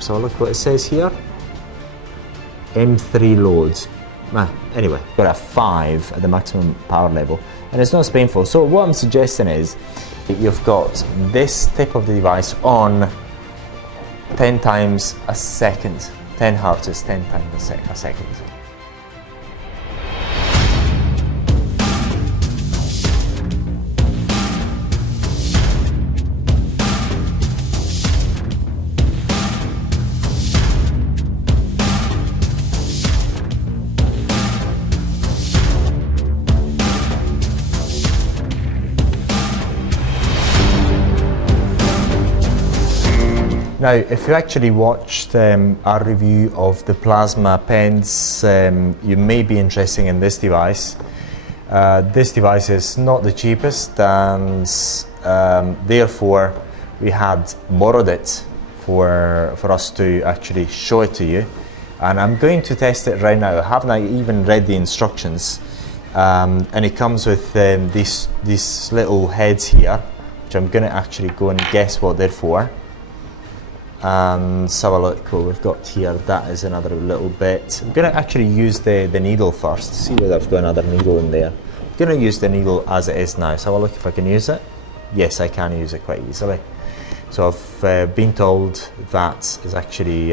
So look what it says here. M3 loads. Anyway, got a 5 at the maximum power level, and it's not as painful. So what I'm suggesting is you've got this tip of the device on 10 times a second. 10 hertz is 10 times a second. Now, if you actually watched our review of the plasma pens, you may be interested in this device. This device is not the cheapest, and therefore we had borrowed it for us to actually show it to you. And I'm going to test it right now. I haven't even read the instructions, and it comes with these little heads here, which I'm going to actually go and guess what they're for. And let's have a look what we've got here. That is another little bit. I'm going to actually use the needle first, see whether I've got another needle in there. I'm going to use the needle as it is now. So have a look if I can use it. Yes, I can use it quite easily. So I've been told that is actually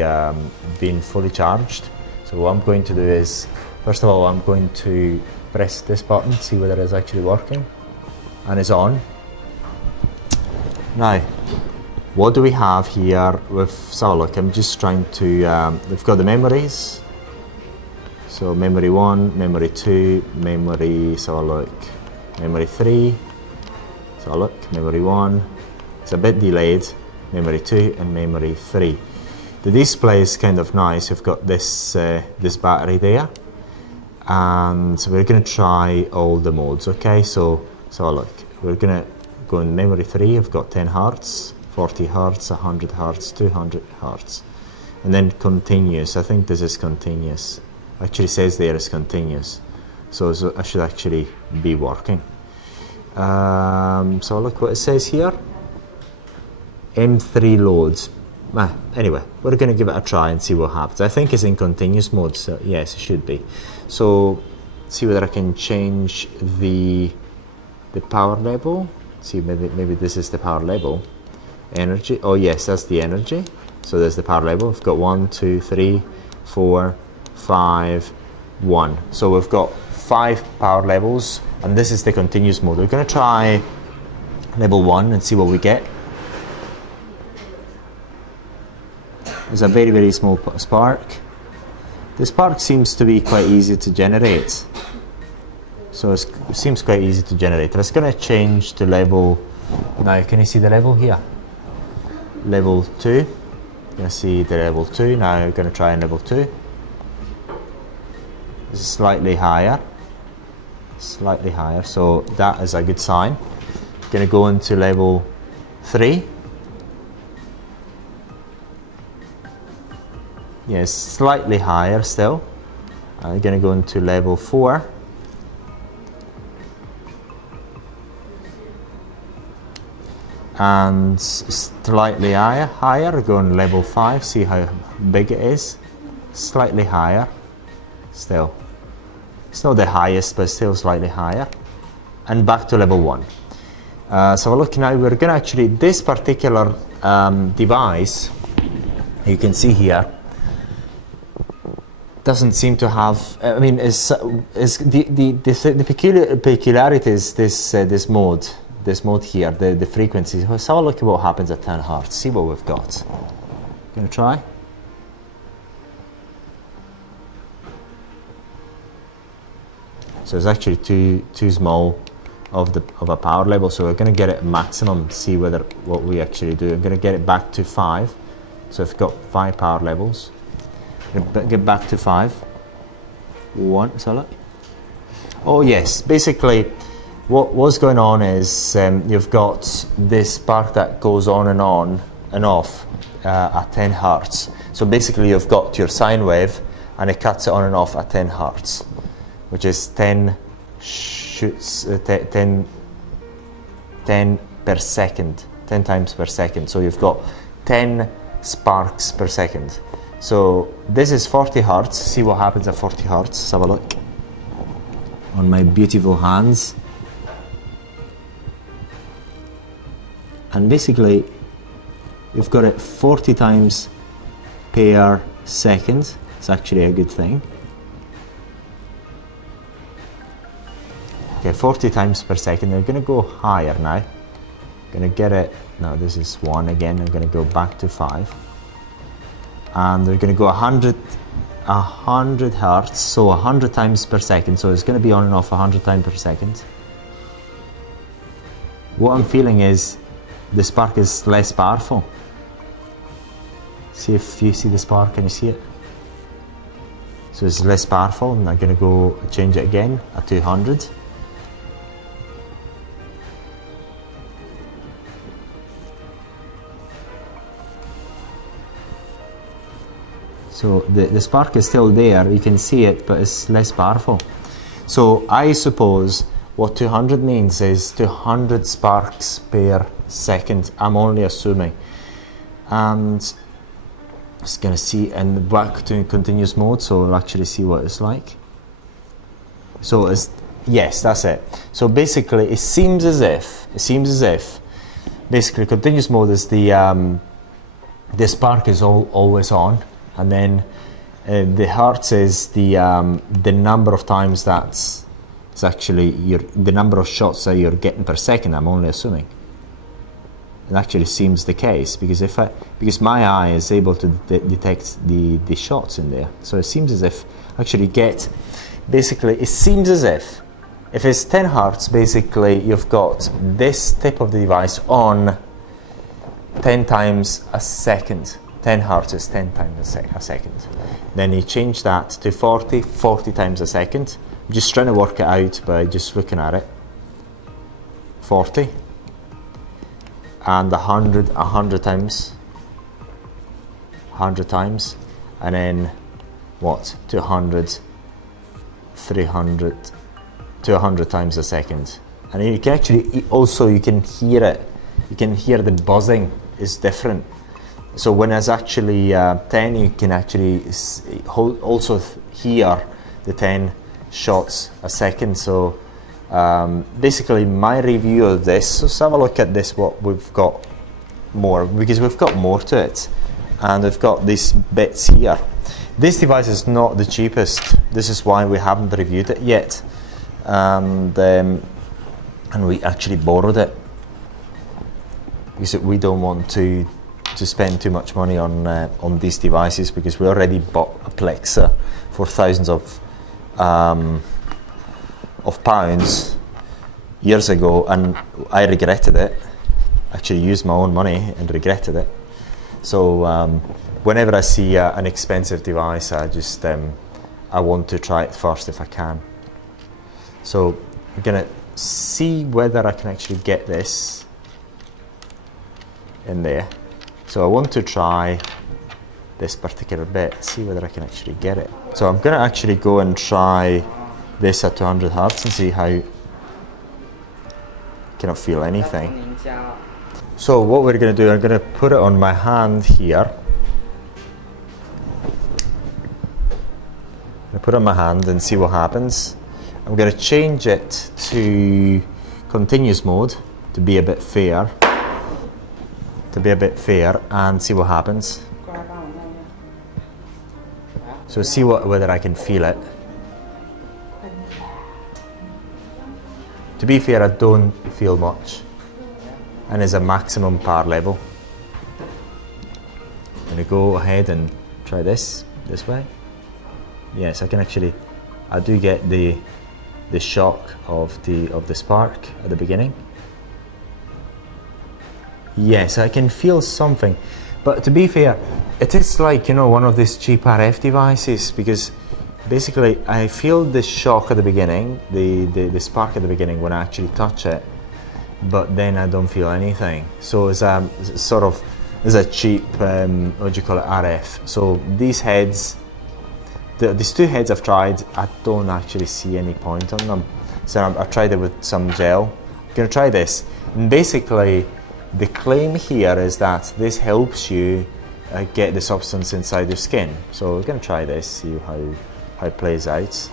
been fully charged. So what I'm going to do is, first of all, I'm going to press this button, see whether it's actually working, and it's on. Now, what do we have here with, so look, I'm just trying to, we've got the memories. So memory 1, memory 2, memory, so look, memory 3, so look, memory 1, it's a bit delayed, memory 2 and memory 3. The display is kind of nice. We've got this, this battery there, and we're going to try all the modes, okay? So look, we're going to go in memory 3, I've got 10 Hertz. 40 Hertz, 100 Hertz, 200 Hertz, and then continuous. I think this is continuous. Actually says there is continuous, so I should actually be working. So look what it says here. M3 loads. Anyway, we're going to give it a try and see what happens. I think it's in continuous mode, so yes, it should be. So see whether I can change the power level. See, maybe this is the power level. Energy, oh yes, that's the energy. So there's the power level. We've got 1, 2, 3, 4, 5, 1. So we've got 5 power levels, and this is the continuous mode. We're going to try level 1 and see what we get. There's a very, very small spark. The spark seems to be quite easy to generate. So it seems quite easy to generate. It's going to change to level, now can you see the level here? Level 2, you can see the level 2, now we're going to try level 2. This is slightly higher, so that is a good sign. Going to go into level 3. Yes, slightly higher still. I'm going to go into level 4. And slightly higher, go on level 5, see how big it is. Slightly higher, still. It's not the highest, but still slightly higher. And back to level 1. So look now, we're going to actually, this particular device, you can see here, doesn't seem to have, I mean, the peculiarity is this mode. This mode here, the frequencies. Let's have a look at what happens at 10 Hertz. See what we've got. Gonna try. So it's actually too small of a power level. So we're gonna get it maximum. See what we actually do. I'm gonna get it back to 5. So I've got 5 power levels. Get back to 5. 1. So look. Oh yes, basically. What's going on is you've got this spark that goes on and off at 10 Hertz. So basically you've got your sine wave, and it cuts it on and off at 10 Hertz, which is 10 shoots, 10 per second, 10 times per second. So you've got 10 sparks per second. So this is 40 hertz. See what happens at 40 hertz. Let's have a look on my beautiful hands. And basically, we've got it 40 times per second. It's actually a good thing. Okay, 40 times per second. They're going to go higher now. Going to get it. No, this is 1 again. I'm going to go back to 5. And they're going to go 100 hertz, so 100 times per second. So it's going to be on and off 100 times per second. What I'm feeling is the spark is less powerful. See if you see the spark, can you see it? So it's less powerful, and I'm going to go change it again at 200. So the spark is still there, you can see it, but it's less powerful. So I suppose what 200 means is 200 sparks per second. I'm only assuming. And just going to see, and back to continuous mode, so we'll actually see what it's like. So it's, yes, that's it. So basically it seems as if basically continuous mode is the spark is always on. And then the hertz is the number of times that's actually the number of shots that you're getting per second. I'm only assuming. It actually seems the case because my eye is able to detect the shots in there. So it seems as if actually basically it seems as if it's 10 hertz, basically you've got this tip of the device on 10 times a second. 10 hertz is 10 times a second. Then you change that to 40 times a second. I'm just trying to work it out by just looking at it. 40 and 100 times. 100 times, and then what? 200, 300, 200 times a second. And you can actually also you can hear it. You can hear the buzzing is different. So when it's actually 10, you can actually also hear the 10 shots a second. So basically my review of this, let's have a look at this, what we've got more, because we've got more to it. And we've got these bits here. This device is not the cheapest. This is why we haven't reviewed it yet. And we actually borrowed it. Because we don't want to spend too much money on these devices, because we already bought a Plexa for thousands of pounds years ago, and I regretted it. Actually used my own money and regretted it. So whenever I see an expensive device, I want to try it first if I can. So I'm gonna see whether I can actually get this in there. So I want to try this particular bit, see whether I can actually get it. So I'm going to actually go and try this at 200 hertz and see how. Cannot feel anything. So what we're going to do, I'm going to put it on my hand here. I'm going to put it on my hand and see what happens. I'm going to change it to continuous mode to be a bit fair. And see what happens. So see whether I can feel it. To be fair, I don't feel much, and it's a maximum power level. I'm going to go ahead and try this way. Yes, I can actually, I do get the shock of the spark at the beginning. Yes, I can feel something, but to be fair, it is like, you know, one of these cheap RF devices, because basically I feel the shock at the beginning, the spark at the beginning when I actually touch it, but then I don't feel anything. So it's a sort of, it's a cheap, what do you call it, RF. So these heads, these two heads I've tried, I don't actually see any point on them. So I've tried it with some gel. I'm going to try this, and basically the claim here is that this helps you get the substance inside your skin. So we're going to try this, see how it plays out,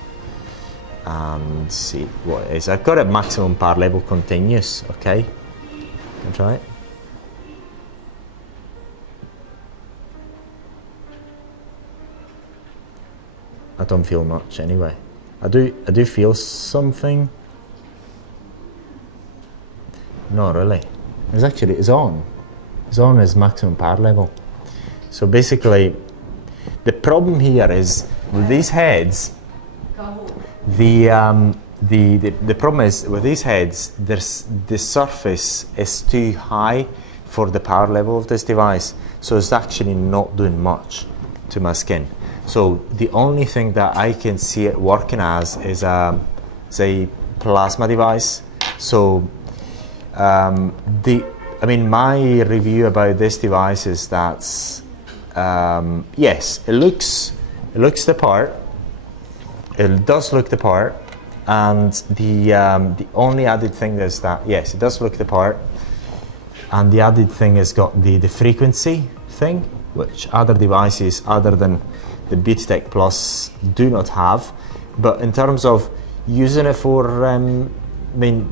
and see what it is. I've got it maximum power level continuous. Okay, I'll try it. I don't feel much anyway. I do feel something. Not really. It's on. It's on as maximum power level. So basically, the problem here is with these heads. The problem is with these heads, the surface is too high for the power level of this device. So it's actually not doing much to my skin. So the only thing that I can see it working as is a plasma device. So my review about this device is that yes, it looks the part. It does look the part, and the only added thing is that yes, it does look the part, and the added thing has got the frequency thing, which other devices other than the BeautyTech Plus do not have. But in terms of using it for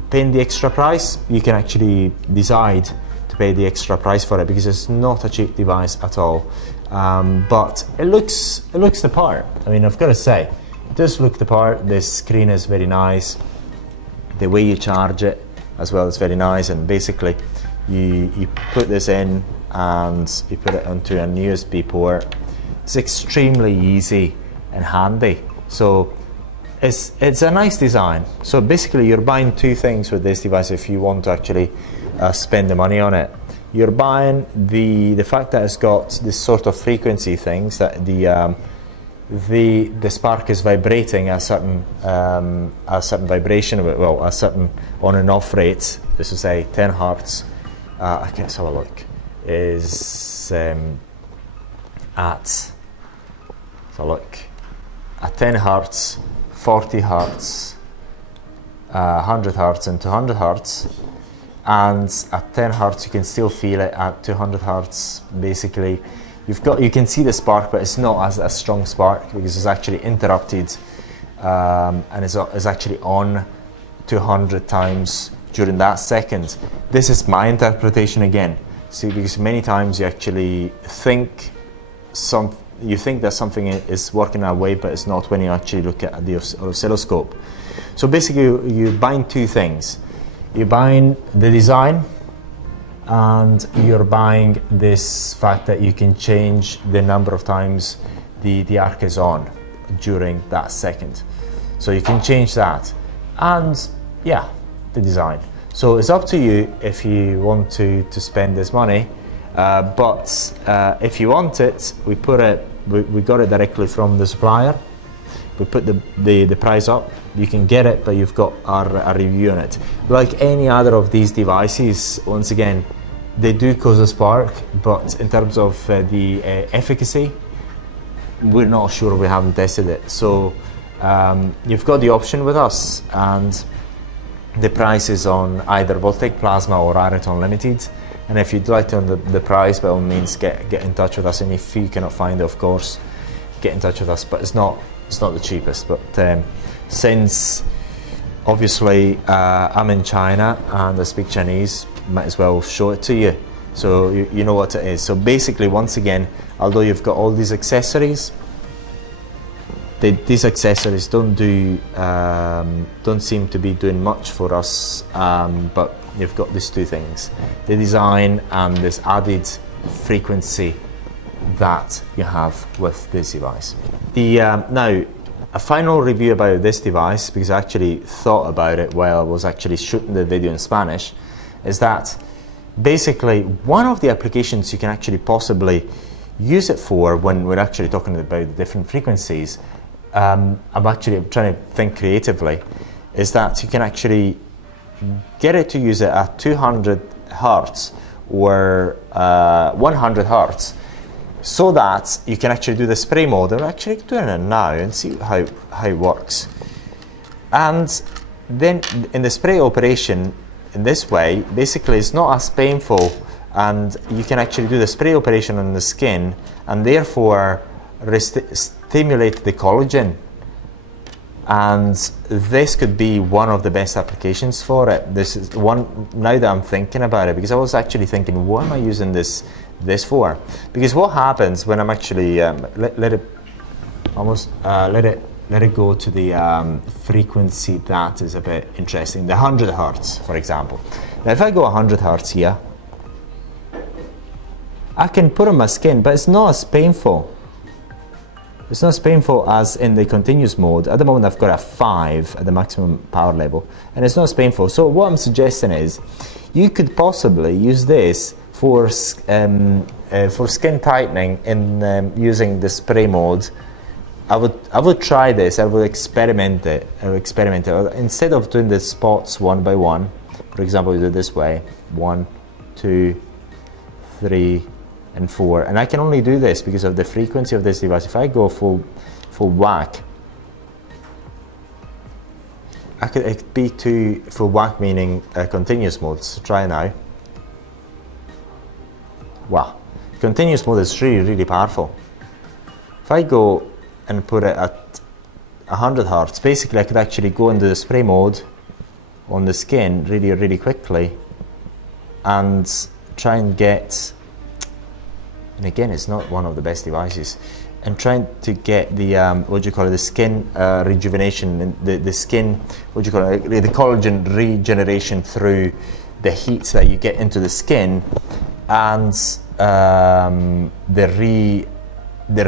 paying the extra price, you can actually decide to pay the extra price for it, because it's not a cheap device at all. But it looks the part. I mean, I've got to say, it does look the part. This screen is very nice. The way you charge it as well is very nice. And basically, you put this in and you put it onto an USB port. It's extremely easy and handy. So it's a nice design. So basically, you're buying two things with this device if you want to actually spend the money on it. You're buying the fact that it's got this sort of frequency things, that the spark is vibrating at a certain vibration, well, a certain on and off rate. This is say 10 hertz. I guess have a look. Is at 10 hertz, 40 hertz, 100 hertz, and 200 hertz. And at 10 hertz, you can still feel it. At 200 hertz, basically, you can see the spark, but it's not as a strong spark because it's actually interrupted, and it's actually on 200 times during that second. This is my interpretation again. See, because many times you actually think that something is working that way, but it's not when you actually look at the oscilloscope. So basically, you're buying two things. You're buying the design, and you're buying this fact that you can change the number of times the arc is on during that second. So you can change that, and yeah, the design. So it's up to you if you want to spend this money, but if you want it, we got it directly from the supplier. We put the price up. You can get it, but you've got our review on it. Like any other of these devices, once again, they do cause a spark, but in terms of the efficacy, we're not sure. We haven't tested it. So you've got the option with us, and the price is on either VolTech Plasma or Areton Ltd. And if you'd like to know the price, by all means, get in touch with us. And if you cannot find it, of course, get in touch with us. But it's not the cheapest. But since obviously I'm in China and I speak Chinese, might as well show it to you, so you know what it is. So basically, once again, although you've got all these accessories, these accessories don't seem to be doing much for us, but you've got these two things: the design and this added frequency that you have with this device. Now, a final review about this device, because I actually thought about it while I was actually shooting the video in Spanish, is that basically one of the applications you can actually possibly use it for, when we're actually talking about the different frequencies, I'm trying to think creatively, is that you can actually get it to use it at 200 hertz or 100 hertz, so that you can actually do the spray mode. I'm actually doing it now and see how it works. And then in the spray operation, in this way, basically it's not as painful and you can actually do the spray operation on the skin and therefore stimulate the collagen. And this could be one of the best applications for it. This is one, now that I'm thinking about it, because I was actually thinking, what am I using this for? Because what happens when I'm actually let it go to the frequency that is a bit interesting, the 100 hertz, for example. Now, if I go 100 hertz here, I can put on my skin, but it's not as painful. It's not as painful as in the continuous mode. At the moment I've got a 5 at the maximum power level, and it's not as painful. So what I'm suggesting is, you could possibly use this for skin tightening in using the spray mode. I would try this. I will experiment it. Instead of doing the spots one by one, for example, you do it this way: 1, 2, 3, and 4, and I can only do this because of the frequency of this device. If I go full whack, it could be full whack, meaning continuous mode. So try now. Wow, continuous mode is really powerful. If I go and put it at 100 hertz, basically I could actually go into the spray mode on the skin really quickly and try and get, and again, it's not one of the best devices, and trying to get the the skin rejuvenation, the skin, the collagen regeneration through the heat that you get into the skin, and the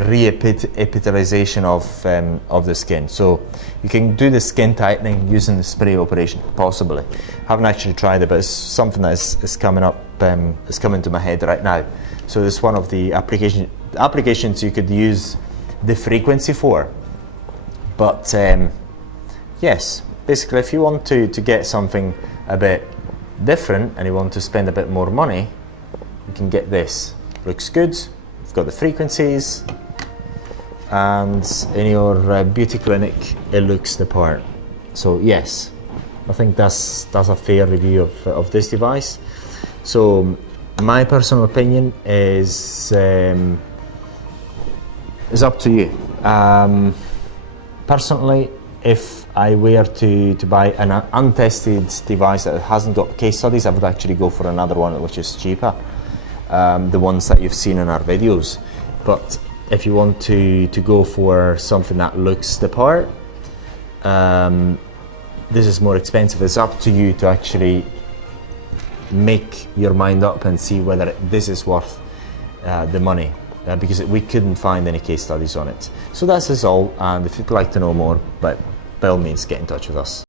re-epithelialization of the skin. So you can do the skin tightening using the spray operation, possibly. Haven't actually tried it, but it's something that is coming up, is coming to my head right now. So this is one of the applications you could use the frequency for. But yes, basically, if you want to get something a bit different and you want to spend a bit more money, you can get this. Looks good. You've got the frequencies, and in your beauty clinic, it looks the part. So yes, I think that's a fair review of this device. So my personal opinion is up to you. Personally, if I were to buy an untested device that hasn't got case studies, I would actually go for another one which is cheaper, the ones that you've seen in our videos. But if you want to go for something that looks the part, this is more expensive. It's up to you to actually make your mind up and see whether this is worth the money, because we couldn't find any case studies on it. So that's all, and if you'd like to know more, but by all means get in touch with us.